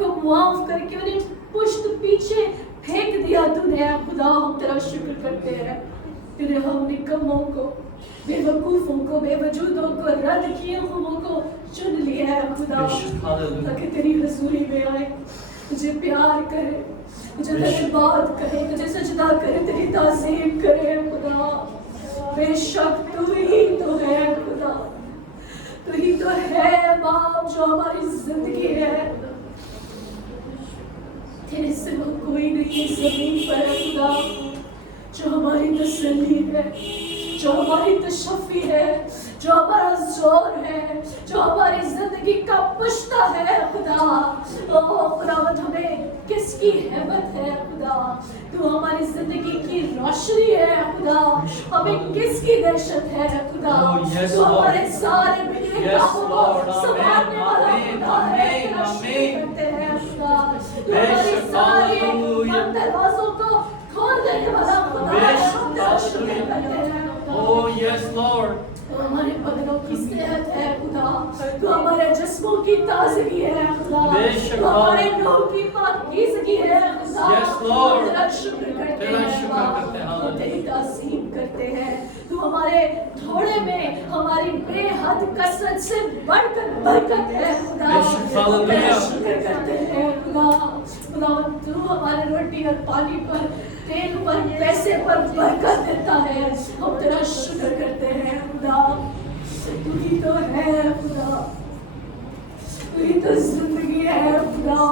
کو معاف کر کے انہیں پشت پیچھے پھینک دیا تو نے اے خدا. ہم تیرا شکر کرتے ہیں تیرے ہم نکموں کو، بے وقوفوں کو، بے وجودوں کو، رد کیے ہوئے کو چن لیا ہے خدا تاکہ تیری حضوری میں آئے، تجھے پیار کرے، تجھے تیری بات کرے، تجھے سجدہ کرے، تیری تعظیم کرے خدا. بے شک تو ہی تو ہے خدا، تو ہی تو ہے باپ جو ہماری زندگی ہے. تیرے سوا کوئی نہیں زمین پر خدا جو ہماری تسلی ہے، جو ہماری تشفی ہے، جو ہمارا زور ہے، جو ہماری زندگی کا پشتہ ہے خدا. او خداوند ہمیں کس کی ہیبت ہے خدا، تو ہماری زندگی کی روشنی ہے خدا. ہمیں کس کی دہشت ہے خدا، تو ہمارے سارے بگڑے کاموں کو سنبھالنے والا خدا ہے. تیرا شکر کرتے ہیں خدا، تو ہماری ساری بند دروازوں کو کھول دینے والا خدا ہے. ہم تیرا شکر کرتے ہیں. Oh yes Lord. تو ہمارے بدنوں کی صحت ہے خدا، تو ہمارے جسموں کی تازگی ہے خدا، تو ہمارے روح کی پاکیزگی ہے خدا. ہم تیرا شکر کرتے ہیں، ہم تیری تعظیم کرتے ہیں. تو ہمارے تھوڑے میں ہماری بے حد کثرت سے بڑھ کر برکت ہے خدا. ہم تیرا شکر کرتے ہیں خدا. خدا تو ہمارے روٹی اور پانی پر، تیل پر، پیسے پر برکت دیتا ہے. ہم تیرا شکر کرتے ہیں خدا. تو ہی تو ہے خدا، تو ہی تو زندگی ہے خدا.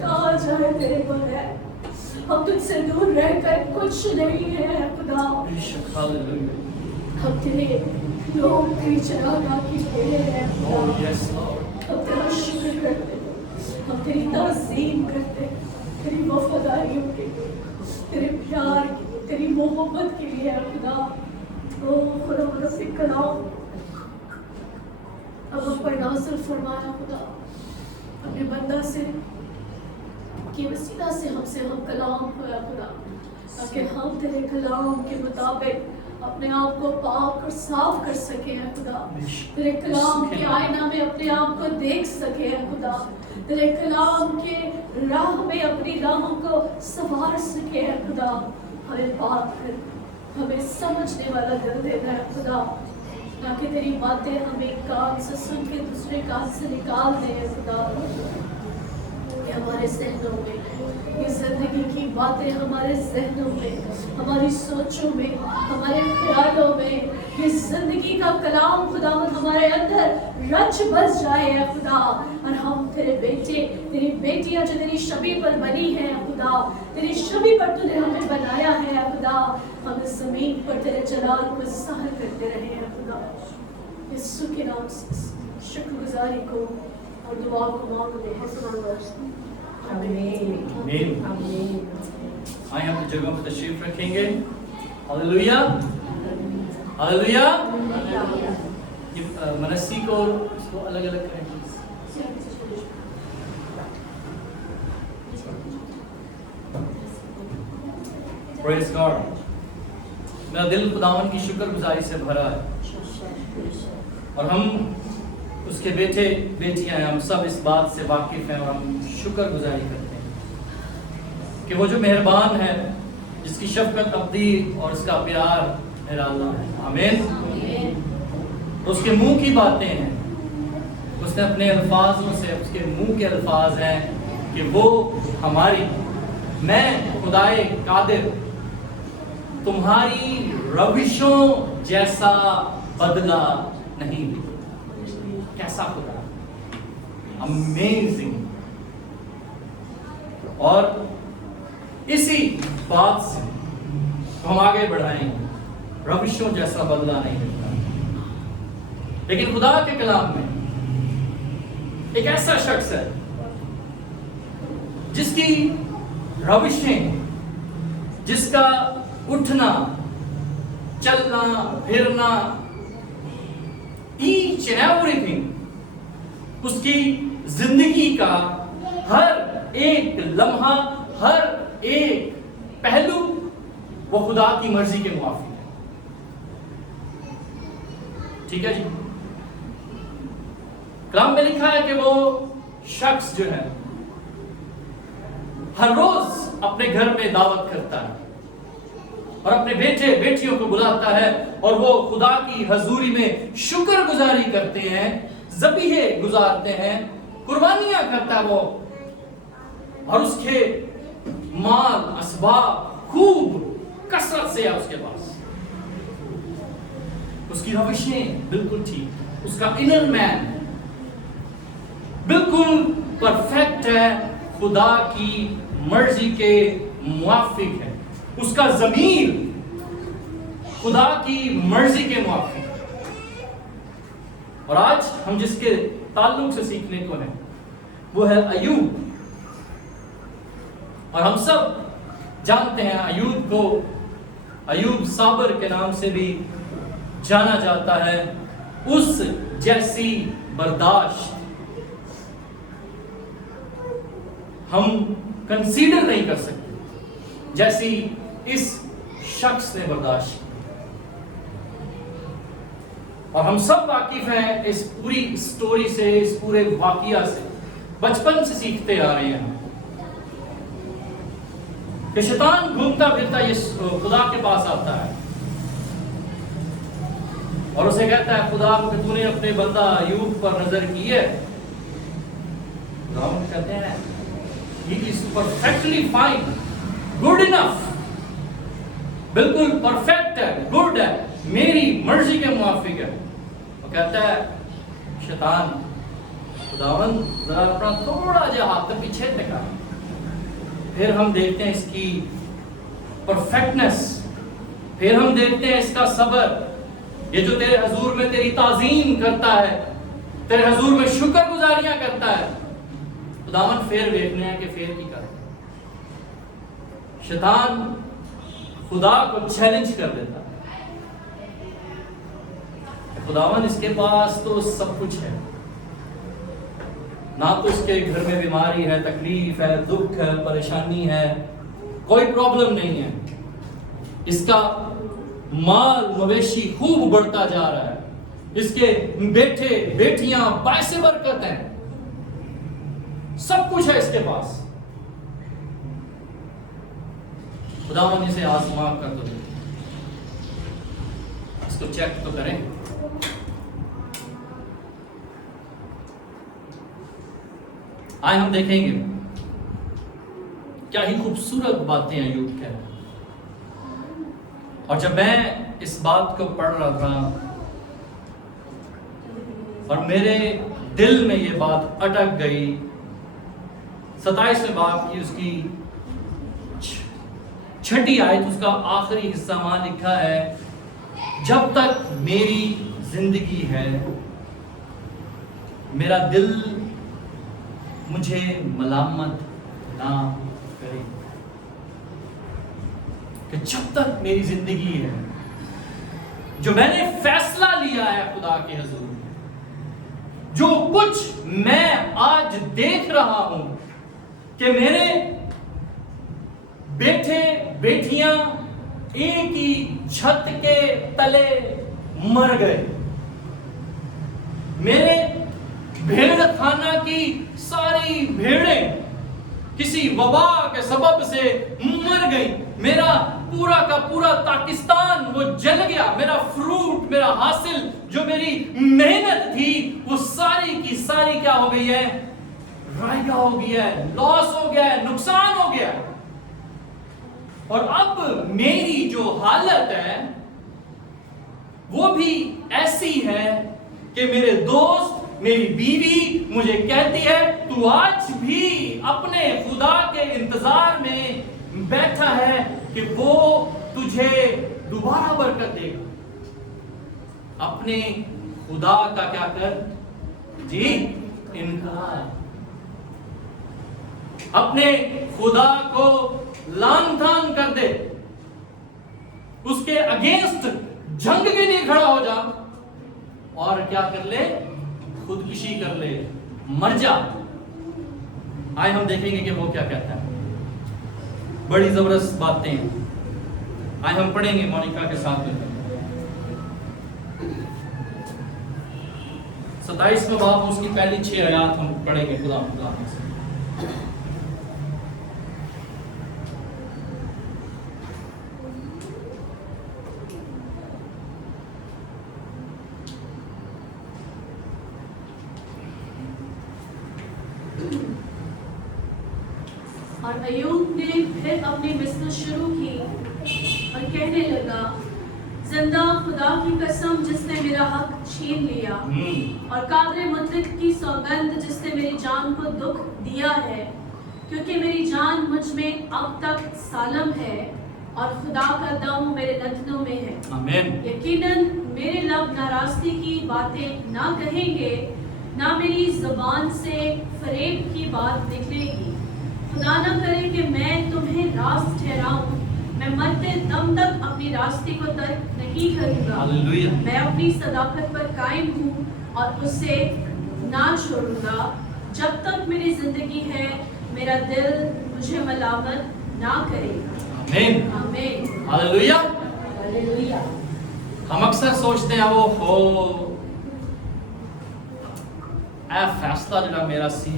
کہاں جائے تیرے بغیر، ہم تجھ سے دور رہ کر کچھ نہیں ہے خدا. ہم تیرے لوگ تیری چراگاہ کی بھیڑ ہیں خدا. ہم تیرا شکر کرتے ہیں، ہم تیری تعظیم کرتے ہیں، تیری وفاداریوں کے لیے، تیرے پیار کے لیے، تیری محبت کے لیے خدا. او خدا رب کلام اب ہم پر نازل فرمایا خدا اپنے بندہ سے کہ وسیلہ سے ہم کلام ہوا خدا، تاکہ ہم تیرے کلام کے مطابق اپنے آپ کو پاک اور صاف کر سکیں خدا. تیرے کلام کے آئینہ میں اپنے آپ کو دیکھ سکیں خدا. تیرے کلام کے راہ میں اپنی راہوں کو سنوار سکیں خدا. ہمیں بات کر، ہمیں سمجھنے والا دل دینا ہے خدا، تاکہ تیری باتیں ہمیں کان سے سن کے دوسرے کان سے نکال دیں خدا. کہ ہمارے ذہنوں میں یہ زندگی کی باتیں، ہمارے ذہنوں میں، ہماری سوچوں میں، ہمارے خیالوں میں یہ زندگی کا کلام خداوند ہمارے اندر رچ بس جائے ہے خدا. اور ہم تیرے بیٹے، تیری بیٹیاں جو تیری شبیہ پر بنی ہیں خدا، تیری شبیہ پر تو نے ہمیں بنایا ہے خدا، ہم اس زمین پر تیرے جلال کو ظاہر کرتے رہے ہیں خدا. یسوع کے نام سے شکر گزاری کو اور دعا کو مانگتے ہیں. آمین. آئیں اپنی جگہوں پر تشریف رکھیں گے. Hallelujah hallelujah. منسی کو اس کو الگ الگ کریں. پریز گاڈ. میرا دل خداوند کی شکر گزاری سے بھرا ہے، اور ہم اس کے بیٹے بیٹیاں ہیں. ہم سب اس بات سے واقف ہیں اور ہم شکر گزاری کرتے ہیں کہ وہ جو مہربان ہے، جس کی شفقت ابدی اور اس کا پیار نرالا ہے. آمین. اس کے منہ کی باتیں ہیں، اس نے اپنے الفاظوں سے، اس کے منہ کے الفاظ ہیں کہ وہ ہماری، میں خدائے قادر تمہاری روشوں جیسا بدلہ نہیں. کیسا خدا، امیزنگ. اور اسی بات سے ہم آگے بڑھائیں گے. روشوں جیسا بدلہ نہیں ملتا. لیکن خدا کے کلام میں ایک ایسا شخص ہے جس کی روشیں، جس کا اٹھنا، چلنا، پھرنا، ایچ اینڈ ایوری تھنگ، اس کی زندگی کا ہر ایک لمحہ، ہر ایک پہلو وہ خدا کی مرضی کے موافق ہے. ٹھیک ہے جی. کلام میں لکھا ہے کہ وہ شخص جو ہے ہر روز اپنے گھر میں دعوت کرتا ہے اور اپنے بیٹے بیٹیوں کو بلاتا ہے اور وہ خدا کی حضوری میں شکر گزاری کرتے ہیں، ذبیحے گزارتے ہیں، قربانیاں کرتا ہے وہ، اور اس کے مال اسباب خوب کثرت سے ہے اس کے پاس، اس کی روشیں بالکل ٹھیک، اس کا انر مین بالکل پرفیکٹ ہے، خدا کی مرضی کے موافق ہے، اس کا ضمیر خدا کی مرضی کے موافق ہے۔ اور آج ہم جس کے تعلق سے سیکھنے کو ہیں وہ ہے ایوب، اور ہم سب جانتے ہیں ایوب کو ایوب صابر کے نام سے بھی جانا جاتا ہے، اس جیسی برداشت ہم کنسیڈر نہیں کر سکتے جیسی اس شخص نے برداشت کی، اور ہم سب واقف ہیں اس پوری سٹوری سے، اس پورے واقعہ سے، بچپن سے سیکھتے آ رہے ہیں کہ شیطان گھومتا پھرتا یہ خدا کے پاس آتا ہے اور اسے کہتا ہے خدا کہ تو نے اپنے بندہ ایوب پر نظر کی ہے، خدا کہتے ہیں he is perfectly fine, good enough، بالکل پرفیکٹ ہے، گڈ ہے، میری مرضی کے موافق ہے۔ وہ کہتا ہے شیطان خداوند ذرا اپنا تھوڑا جا ہاتھ پیچھے ٹکا، پھر ہم دیکھتے ہیں اس کی پرفیکٹنس، پھر ہم دیکھتے ہیں اس کا صبر، یہ جو تیرے حضور میں تیری تعظیم کرتا ہے، تیرے حضور میں شکر گزاریاں کرتا ہے، خداوند پھر دیکھنے ہیں کہ پھر کی کرتا ہے۔ شیطان خدا کو چیلنج کر دیتا ہے، خداوند اس کے پاس تو سب کچھ ہے، نہ تو اس کے گھر میں بیماری ہے، تکلیف ہے، دکھ ہے، پریشانی ہے، کوئی پرابلم نہیں ہے، اس کا مال مویشی خوب بڑھتا جا رہا ہے، اس کے بیٹے بیٹیاں باعث برکت ہیں، سب کچھ ہے اس کے پاس، خداوند اسے آزما کر دو، اس کو چیک تو کریں۔ آئے ہم دیکھیں گے کیا ہی خوبصورت باتیں ایوب کہہ رہے ہیں، اور جب میں اس بات کو پڑھ رہا تھا اور میرے دل میں یہ بات اٹک گئی، 27ویں باب کی اس کی 6 آیت، اس کا آخری حصہ وہاں لکھا ہے، جب تک میری زندگی ہے میرا دل مجھے ملامت نہ کرے، کہ جب تک میری زندگی ہے، جو میں نے فیصلہ لیا ہے خدا کے حضور میں، جو کچھ میں آج دیکھ رہا ہوں کہ میرے بیٹے بیٹیاں ایک ہی چھت کے تلے مر گئے، میرے بھیڑ خانہ کی ساری بھیڑیں کسی وبا کے سبب سے مر گئی، میرا پورا کا پورا پاکستان وہ جل گیا، میرا فروٹ، میرا حاصل، جو میری محنت تھی وہ ساری کی ساری کیا ہو گئی ہے، رائگا ہو گیا ہے، لاس ہو گیا ہے، نقصان ہو گیا ہے، اور اب میری جو حالت ہے وہ بھی ایسی ہے کہ میرے دوست، میری بیوی مجھے کہتی ہے تو آج بھی اپنے خدا کے انتظار میں بیٹھا ہے کہ وہ تجھے دوبارہ برکت دے گا، اپنے خدا کا کیا کر جی انکار، اپنے خدا کو لان تان کر دے، اس کے اگینسٹ جنگ کے لیے کھڑا ہو جا اور کیا کر لے، خودکشی کر لے، مر جا۔ آئے ہم دیکھیں گے کہ وہ کیا کہتا ہے، بڑی زبردست باتیں ہیں، آئے ہم پڑھیں گے مونیکا کے ساتھ میں۔ 27واں باب اس کی پہلی 6 آیات ہم پڑھیں گے خدا سے۔ اور ایوب نے پھر اپنی مثل شروع کی اور کہنے لگا زندہ خدا کی قسم جس نے میرا حق چھین لیا اور قادر مطلق کی سوگند جس نے میری جان کو دکھ دیا ہے، کیونکہ میری جان مجھ میں اب تک سالم ہے اور خدا کا دم میرے نتنوں میں ہے۔ آمین۔ یقیناً میرے لب ناراستی کی باتیں نہ کہیں گے، نہ میری زبان سے فریب کی بات نکلے گی۔ خدا نہ کرے کہ میں تمہیں راست ٹھہراؤں، میں مرتے دم تک اپنی راستی کو ترک نہیں کروں گا۔ ہاللویہ۔ میں اپنی صداقت پر قائم ہوں اور اسے نہ چھوڑوں گا۔ جب تک میری زندگی ہے میرا دل مجھے ملامت نہ کرے گا۔ آمین۔ آمین۔ ہاللویہ۔ ہاللویہ۔ ہم اکثر سوچتے ہیں وہ ہو اے فیصلہ جڑا میرا سی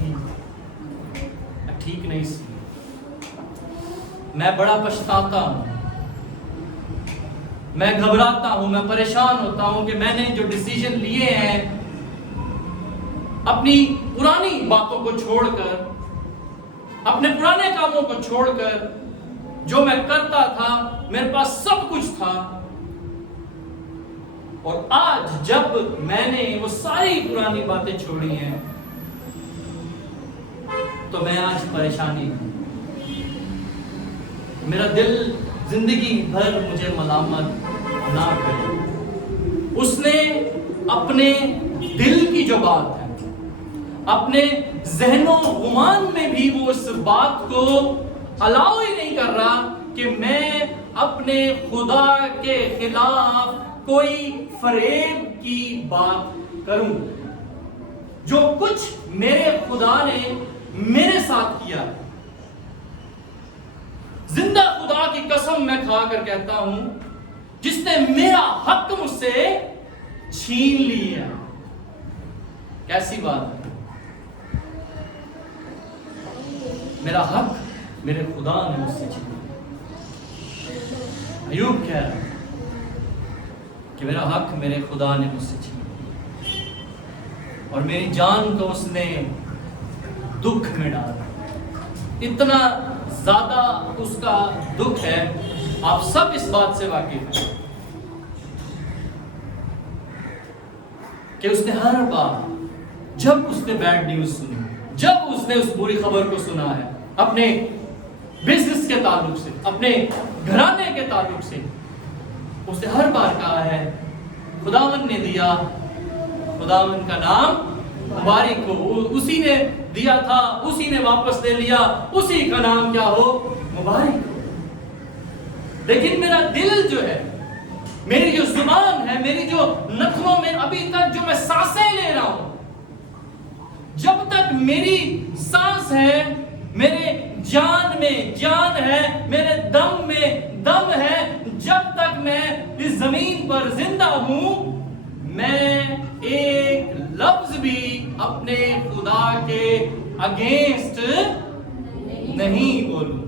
ٹھیک نہیں سی، میں بڑا پچھتاتا ہوں، میں گھبراتا ہوں، میں پریشان ہوتا ہوں کہ میں نے جو ڈیسیژن لیے ہیں اپنی پرانی باتوں کو چھوڑ کر، اپنے پرانے کاموں کو چھوڑ کر، جو میں کرتا تھا میرے پاس سب کچھ تھا، اور آج جب میں نے وہ ساری پرانی باتیں چھوڑی ہیں تو میں آج پریشانی ہوں۔ میرا دل زندگی بھر مجھے ملامت نہ کرے۔ اس نے اپنے دل کی جو بات ہے، اپنے ذہن و گمان میں بھی وہ اس بات کو الاؤ ہی نہیں کر رہا کہ میں اپنے خدا کے خلاف کوئی فریب کی بات کروں۔ جو کچھ میرے خدا نے میرے ساتھ کیا، زندہ خدا کی قسم میں کھا کر کہتا ہوں، جس نے میرا حق مجھ سے چھین لیا۔ کیسی بات ہے؟ میرا حق میرے خدا نے مجھ سے چھین لیا۔ ایوب کہہ رہا ہے کہ میرا حق میرے خدا نے مجھ سے چھین لیا اور میری جان کو اس نے دکھ میں ڈالا۔ اتنا زیادہ اس کا دکھ ہے، آپ سب اس بات سے واقف ہیں کہ اس نے ہر بار جب اس نے بیڈ نیوز سنی، جب اس نے اس بری خبر کو سنا ہے اپنے بزنس کے تعلق سے، اپنے گھرانے کے تعلق سے، اس نے ہر بار کہا ہے خداوند نے دیا، خداوند کا نام مبارک ہو، اسی نے دیا تھا، اسی نے واپس لے لیا، اسی کا نام کیا ہو؟ مبارک ہو۔ لیکن میرا دل جو ہے، میری جو زبان ہے، میری جو نتنوں میں ابھی تک جو میں سانسیں لے رہا ہوں، جب تک میری سانس ہے، میرے جان میں جان ہے، میرے دم میں دم ہے، جب تک میں اس زمین پر زندہ ہوں، میں ایک لفظ بھی اپنے خدا کے اگینسٹ نہیں بولوں۔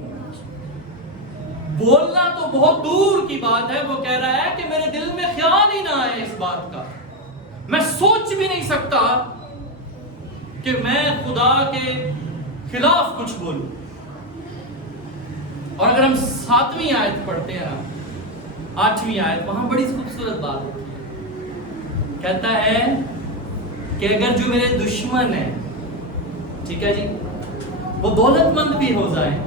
بولنا تو بہت دور کی بات ہے، وہ کہہ رہا ہے کہ میرے دل میں خیال ہی نہ آئے اس بات کا، میں سوچ بھی نہیں سکتا کہ میں خدا کے خلاف کچھ بولوں۔ اور اگر ہم 7ویں آیت پڑھتے ہیں، 8ویں آیت، وہاں بڑی خوبصورت بات ہوتی ہے، کہتا ہے کہ اگر جو میرے دشمن ہیں، ٹھیک ہے جی، وہ دولت مند بھی ہو جائیں،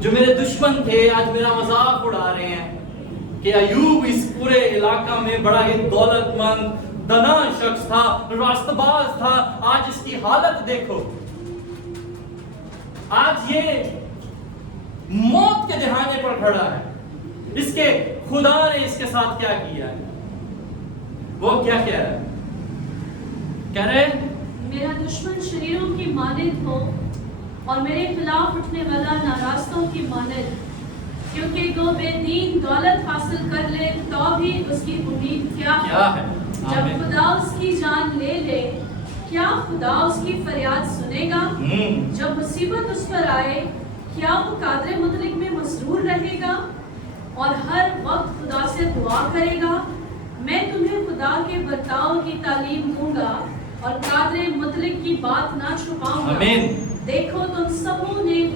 جو میرے دشمن تھے آج میرا مذاق اڑا رہے ہیں کہ ایوب اس پورے علاقہ میں بڑا ہی دولت مند دنا شخص تھا، راست باز تھا، آج اس کی حالت دیکھو، آج یہ موت کے دہانے پر کھڑا ہے، اس کے خدا نے اس کے ساتھ کیا کیا ہے؟ وہ کیا کہہ رہا ہے؟ کہہ رہے میرا دشمن شریروں کی مانند ہو اور میرے خلاف اٹھنے والا ناراستوں کی مانند، کیونکہ وہ بے دین دولت حاصل کر لے تو بھی اس کی امید کیا ہے؟ جب خدا اس کی جان لے لے، کیا خدا اس کی فریاد سنے گا؟ جب مصیبت اس پر آئے، کیا وہ قادر مطلق میں مسرور رہے گا اور ہر وقت خدا سے دعا کرے گا؟ میں تمہیں خدا کے برتاؤ کی تعلیم دوں گا اور قادر مطلق کی بات نہ چھپاؤں گا۔ دیکھو تم سبوں نے